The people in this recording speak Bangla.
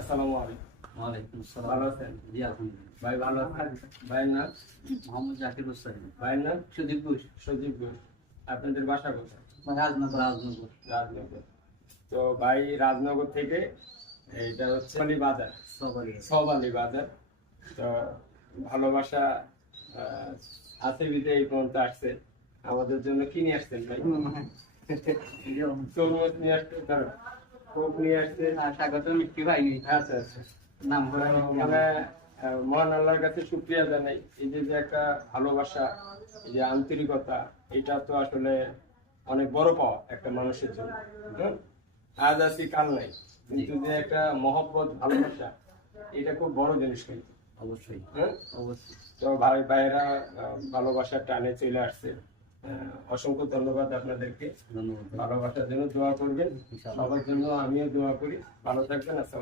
আসসালামু আলাইকুম। ওয়ালাইকুম আসসালাম। ভালো আছেন? জি আলহামদুলিল্লাহ। ভাই ভালো আছেন? ভাইয়ের নাম? মোহাম্মদ জাকির হোসেন। ভাইয়ের নাম? সুদীপ ঘোষ। সজীব ঘোষ। আপনাদের বাসা কোথায়? রাজনগর। রাজনগর। রাজনগর। তো ভাই রাজনগর থেকে, এইটা হচ্ছে আলী বাজার, সবারই সবালি বাজার। তো ভালোবাসা আছে বিদে এই পর্যন্ত আসছে। আমাদের জন্য কি নিয়ে আসছেন ভাই? তরমুজ নিয়ে আসছে, কোক নিয়ে আসছে। স্বাগত মিষ্টি ভাই। আচ্ছা আচ্ছা। নাম করে মানে মহান আল্লাহর কাছে শুকরিয়া জানাই, এই যে যে একটা ভালোবাসা, এই যে আন্তরিকতা, এটা তো আসলে অনেক বড় পাওয়া একটা মানুষের জন্য। হুম? আজ আছি কাল নাই, কিন্তু যে একটা মহব্বত ভালোবাসা, এটা খুব বড় জিনিস কিন্তু। অবশ্যই। হ্যাঁ? অবশ্যই। তো ভাই ভাইয়েরা ভালোবাসার টানে চলে আসছে। অসংখ্য ধন্যবাদ আপনাদেরকে। ধন্যবাদ। ভালোবাসার জন্য দোয়া করবেন, ইনশাআল্লাহ। সবার জন্য আমিও দোয়া করি। ভালো থাকবেন। আসসালাম।